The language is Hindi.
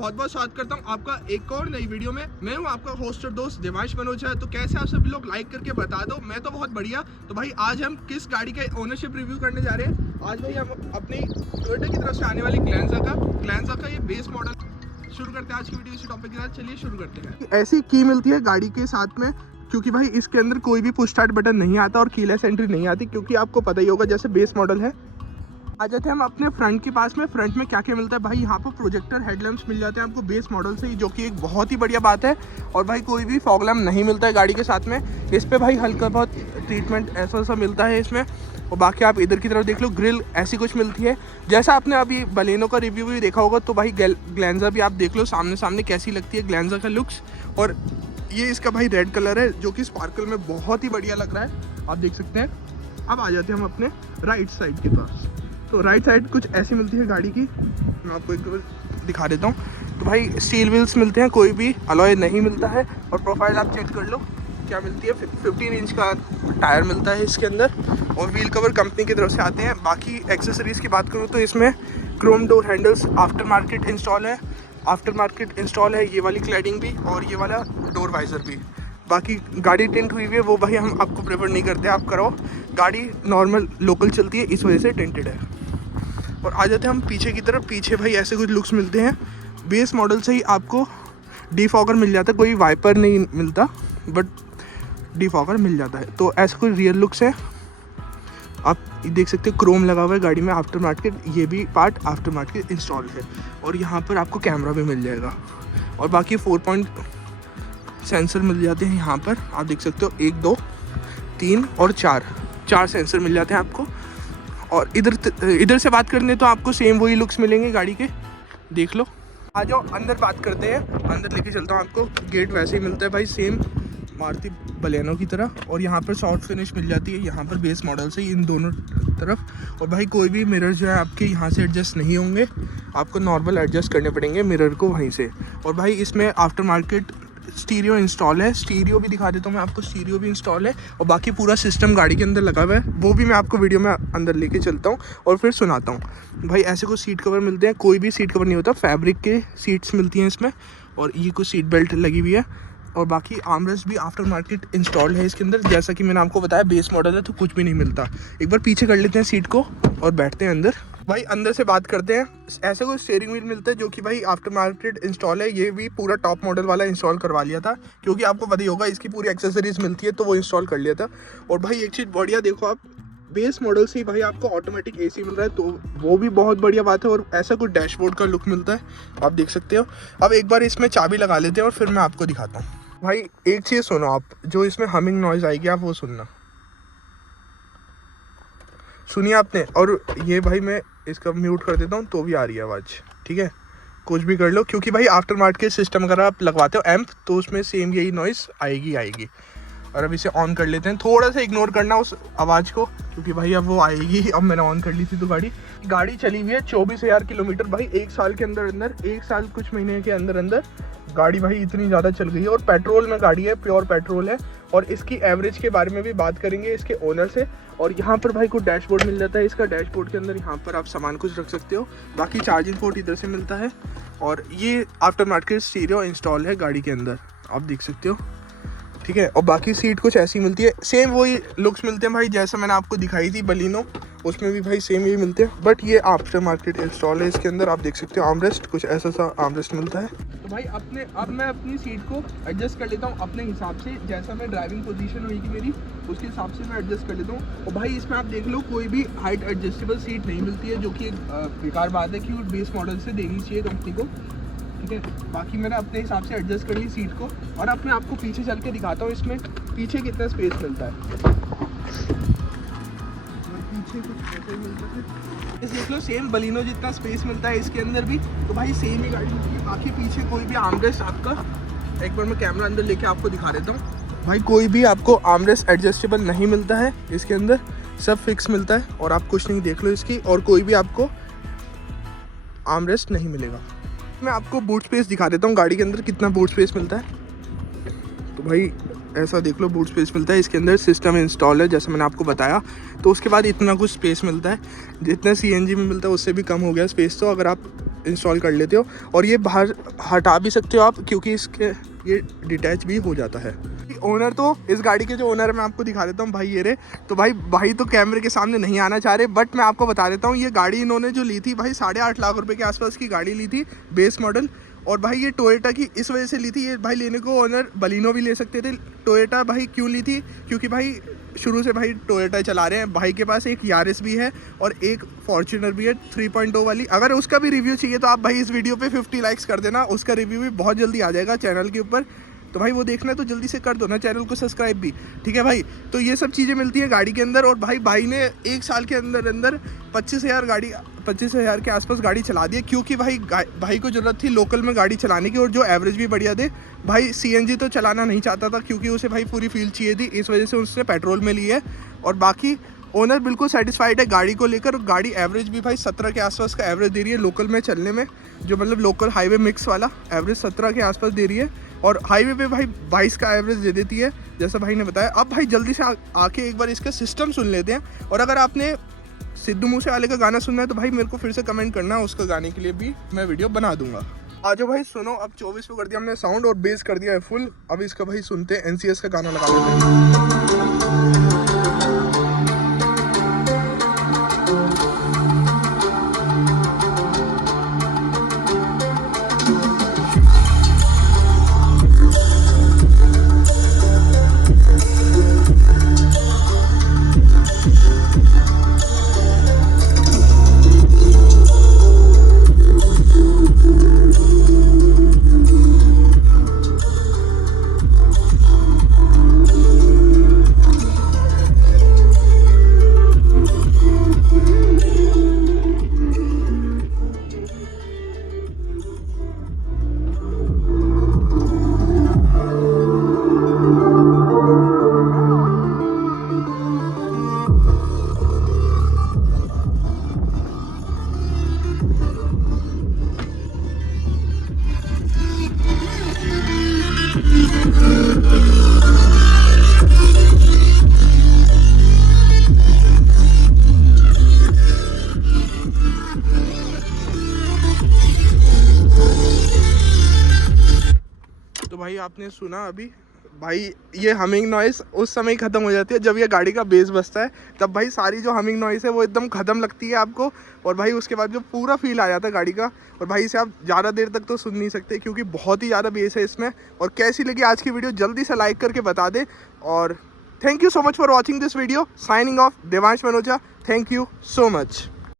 बहुत बहुत स्वागत करता हूँ आपका एक और नई वीडियो में। मैं हूँ आपका होस्ट और दोस्त देवांश मनोजा। तो कैसे आप सभी लोग लाइक करके बता दो। मैं तो बहुत बढ़िया। तो भाई आज हम किस गाड़ी का ओनरशिप रिव्यू करने जा रहे हैं। आज भाई हम अपनी टोयोटा की तरफ से आने वाली ग्लैंजा का ये बेस मॉडल शुरू करते हैं आज की वीडियो इसी टॉपिक के साथ। चलिए शुरू करते हैं। ऐसी की मिलती है गाड़ी के साथ में, क्योंकि भाई इसके अंदर कोई भी पुश स्टार्ट बटन नहीं आता और कीलेस एंट्री नहीं आती, क्योंकि आपको पता ही होगा जैसे बेस मॉडल है। आ जाते हैं हम अपने फ्रंट के पास में। फ्रंट में क्या क्या मिलता है भाई, यहाँ पर प्रोजेक्टर हेडलैम्प्स मिल जाते हैं आपको बेस मॉडल से ही, जो कि एक बहुत ही बढ़िया बात है। और भाई कोई भी फॉग लैम्प नहीं मिलता है गाड़ी के साथ में। इस पे भाई हल्का बहुत ट्रीटमेंट ऐसा मिलता है इसमें। और बाकी आप इधर की तरफ देख लो, ग्रिल ऐसी कुछ मिलती है। जैसा आपने अभी बलेनो का रिव्यू भी देखा होगा, तो भाई ग्लैंजा भी आप देख लो सामने कैसी लगती है ग्लैंजा का लुक्स। और ये इसका भाई रेड कलर है, जो कि स्पार्कल में बहुत ही बढ़िया लग रहा है, आप देख सकते हैं। अब आ जाते हैं हम अपने राइट साइड के पास। तो राइट साइड कुछ ऐसी मिलती है गाड़ी की, मैं आपको एक बार दिखा देता हूँ। तो भाई स्टील व्हील्स मिलते हैं, कोई भी अलॉय नहीं मिलता है। और प्रोफाइल आप चेक कर लो क्या मिलती है, 15 इंच का टायर मिलता है इसके अंदर। और व्हील कवर कंपनी की तरफ से आते हैं। बाकी एक्सेसरीज़ की बात करूँ तो इसमें Chrome door handles after market install है, ये वाली क्लैडिंग भी और ये वाला डोर वाइज़र भी। बाकी गाड़ी टिंट हुई हुई है, वो भाई हम आपको प्रेफर नहीं करते, आप करो। गाड़ी नॉर्मल लोकल चलती है, इस वजह से टिंटेड है। और आ जाते हैं हम पीछे की तरफ। पीछे भाई ऐसे कुछ लुक्स मिलते हैं। बेस मॉडल से ही आपको डिफॉगर मिल जाता है, कोई वाइपर नहीं मिलता बट डिफॉगर मिल जाता है। तो ऐसे कोई रियल लुक्स है, आप देख सकते हो। क्रोम लगा हुआ है गाड़ी में आफ्टर मार्केट, ये भी पार्ट आफ्टर मार्केट इंस्टॉल है। और यहाँ पर आपको कैमरा भी मिल जाएगा। और बाकी 4 पॉइंट सेंसर मिल जाते हैं यहाँ पर, आप देख सकते हो। 1 2 3 और 4 सेंसर मिल जाते हैं आपको। और इधर से बात करने तो आपको सेम वही लुक्स मिलेंगे गाड़ी के, देख लो। आ जाओ अंदर बात करते हैं, अंदर लेके चलता हूँ आपको। गेट वैसे ही मिलता है भाई, सेम मारुति बलेनो की तरह। और यहाँ पर सॉफ्ट फिनिश मिल जाती है यहाँ पर बेस मॉडल से इन दोनों तरफ। और भाई कोई भी मिरर जो है आपके यहाँ से एडजस्ट नहीं होंगे, आपको नॉर्मल एडजस्ट करने पड़ेंगे मिरर को वहीं से। और भाई इसमें आफ्टर मार्केट स्टीरियो इंस्टॉल है, स्टीरियो भी दिखा देता हूँ मैं आपको, स्टीरियो भी इंस्टॉल है। और बाकी पूरा सिस्टम गाड़ी के अंदर लगा हुआ है, वो भी मैं आपको वीडियो में अंदर लेके चलता हूँ और फिर सुनाता हूँ। भाई ऐसे कुछ सीट कवर मिलते हैं, कोई भी सीट कवर नहीं होता, फैब्रिक के सीट्स मिलती हैं इसमें। और ये कुछ सीट बेल्ट लगी हुई है। और बाकी आर्मरेस्ट भी आफ्टर मार्केट इंस्टॉल्ड है इसके अंदर। जैसा कि मैंने आपको बताया बेस मॉडल है तो कुछ भी नहीं मिलता। एक बार पीछे कर लेते हैं सीट को और बैठते हैं अंदर। भाई अंदर से बात करते हैं। ऐसे कोई स्टीयरिंग व्हील मिलता है, जो कि भाई आफ्टर मार्केट इंस्टॉल है। ये भी पूरा टॉप मॉडल वाला इंस्टॉल करवा लिया था, क्योंकि आपको पता ही होगा इसकी पूरी एक्सेसरीज मिलती है, तो वो इंस्टॉल कर लिया था। और भाई एक चीज़ बढ़िया देखो, आप बेस मॉडल से ही भाई आपको ऑटोमेटिक एसी मिल रहा है, तो वो भी बहुत बढ़िया बात है। और ऐसा कुछ डैशबोर्ड का लुक मिलता है, आप देख सकते हो। अब एक बार इसमें चाबी लगा लेते हैं और फिर मैं आपको दिखाता हूँ। भाई एक चीज़ सुनो आप, जो इसमें हमिंग नॉइज़ आएगी आप वो सुनना, सुनिए आपने। और ये भाई मैं इसका म्यूट कर देता हूँ तो भी आ रही है आवाज़, ठीक है। कुछ भी कर लो, क्योंकि भाई आफ्टर मार्केट सिस्टम अगर आप लगवाते हो एम्प, तो उसमें सेम यही नॉइज़ आएगी। और अब इसे ऑन कर लेते हैं। थोड़ा सा इग्नोर करना उस आवाज़ को, क्योंकि भाई अब वो आएगी। अब मैंने ऑन कर ली थी तो गाड़ी चली हुई है 24,000 किलोमीटर भाई, 1 साल के अंदर 1 साल कुछ महीने के अंदर गाड़ी भाई इतनी ज़्यादा चल गई है। और पेट्रोल में गाड़ी है, प्योर पेट्रोल है। और इसकी एवरेज के बारे में भी बात करेंगे इसके ओनर से। और यहाँ पर भाई कुछ डैशबोर्ड मिल जाता है इसका। डैशबोर्ड के अंदर यहाँ पर आप सामान कुछ रख सकते हो। बाकी चार्जिंग पोर्ट इधर से मिलता है। और ये आफ्टर मार्केट स्टीरियो इंस्टॉल है गाड़ी के अंदर, आप देख सकते हो, ठीक है। और बाकी सीट कुछ ऐसी मिलती है, सेम वही लुक्स मिलते हैं भाई जैसा मैंने आपको दिखाई थी बलिनो, उसमें भी भाई सेम ही मिलते हैं। बट ये आफ्टर मार्केट इंस्टॉल है इसके अंदर, आप देख सकते हो। आर्मरेस्ट कुछ ऐसा सा आर्मरेस्ट मिलता है। तो भाई अब मैं अपनी सीट को एडजस्ट कर लेता हूँ अपने हिसाब से, जैसा मैं ड्राइविंग पोजीशन होगी मेरी उसके हिसाब से मैं एडजस्ट कर लेता हूँ। और भाई इसमें आप देख लो, कोई भी हाइट एडजस्टेबल सीट नहीं मिलती है, जो कि एक बेकार बात है, कि बेस मॉडल से देनी चाहिए कंपनी को, ठीक है। बाकी मैंने अपने हिसाब से एडजस्ट कर ली सीट को। और अब मैं आपको पीछे चल के दिखाता हूँ इसमें पीछे कितना स्पेस मिलता है। पीछे कुछ ऐसे मिलता है, इस देख लो, सेम बलिनो जितना स्पेस मिलता है इसके अंदर भी, तो भाई सेम ही गाड़ी मिलती है। बाकी पीछे कोई भी आर्मरेस्ट आपका, एक बार मैं कैमरा अंदर लेके आपको दिखा देता हूँ। भाई कोई भी आपको आर्मरेस्ट एडजस्टेबल नहीं मिलता है इसके अंदर, सब फिक्स मिलता है। और आप कुछ नहीं देख लो इसकी, और कोई भी आपको आर्मरेस्ट नहीं मिलेगा। मैं आपको बूट स्पेस दिखा देता हूँ गाड़ी के अंदर कितना बूट स्पेस मिलता है। तो भाई ऐसा देख लो बूट स्पेस मिलता है। इसके अंदर सिस्टम इंस्टॉल है जैसे मैंने आपको बताया। तो उसके बाद इतना कुछ स्पेस मिलता है, जितना CNG में मिलता है उससे भी कम हो गया स्पेस, तो अगर आप इंस्टॉल कर लेते हो। और ये बाहर हटा भी सकते हो आप, क्योंकि इसके ये डिटैच भी हो जाता है। ओनर तो इस गाड़ी के जो ओनर है मैं आपको दिखा देता हूँ भाई, ये रे। तो भाई तो कैमरे के सामने नहीं आना चाह रहे, बट मैं आपको बता देता हूँ ये गाड़ी इन्होंने जो ली थी भाई 8.5 लाख रुपए के आसपास की गाड़ी ली थी, बेस मॉडल। और भाई ये टोयोटा की इस वजह से ली थी। ये भाई लेने को ओनर बलिनो भी ले सकते थे, टोयोटा भाई क्यों ली थी, क्योंकि भाई शुरू से भाई टोयोटा चला रहे हैं। भाई के पास एक यारिस भी है और एक फॉर्च्यूनर भी है 3.0 वाली। अगर उसका भी रिव्यू चाहिए तो आप भाई इस वीडियो पे 50 लाइक्स कर देना, उसका रिव्यू भी बहुत जल्दी आ जाएगा चैनल के ऊपर। तो भाई वो देखना है तो जल्दी से कर दो ना, चैनल को सब्सक्राइब भी, ठीक है भाई। तो ये सब चीज़ें मिलती हैं गाड़ी के अंदर। और भाई ने 1 साल के अंदर 25,000 के आसपास गाड़ी चला दी है, क्योंकि भाई को ज़रूरत थी लोकल में गाड़ी चलाने की और जो एवरेज भी बढ़िया दे। भाई CNG तो चलाना नहीं चाहता था, क्योंकि उसे भाई पूरी फील चाहिए थी, इस वजह से उसने पेट्रोल में ली है। और बाकी ओनर बिल्कुल सेटिस्फाइड है गाड़ी को लेकर। गाड़ी एवरेज भी भाई 17 के आसपास का एवरेज दे रही है लोकल में चलने में, जो मतलब लोकल हाईवे मिक्स वाला एवरेज 17 के आसपास दे रही है। और हाईवे पे भाई 22 का एवरेज दे देती है जैसा भाई ने बताया। अब भाई जल्दी से आके एक बार इसका सिस्टम सुन लेते हैं। और अगर आपने सिद्धू मूसेवाले का गाना सुनना है तो भाई मेरे को फिर से कमेंट करना, उसका गाने के लिए भी मैं वीडियो बना दूंगा। आजो भाई सुनो, अब 24 पे कर दिया हमने साउंड और बेस कर दिया है फुल। अब इसका भाई सुनते हैं, NCS का गाना लगा देते हैं। तो भाई आपने सुना अभी भाई, ये हमिंग नॉइस उस समय ख़त्म हो जाती है जब ये गाड़ी का बेस बजता है, तब भाई सारी जो हमिंग नॉइस है वो एकदम ख़त्म लगती है आपको। और भाई उसके बाद जो पूरा फील आ जाता है गाड़ी का। और भाई इसे आप ज़्यादा देर तक तो सुन नहीं सकते, क्योंकि बहुत ही ज़्यादा बेस है इसमें। और कैसी लगी आज की वीडियो जल्दी से लाइक करके बता दे। और thank you so much for watching this video. Signing off, Devansh Manoja. Thank you so much.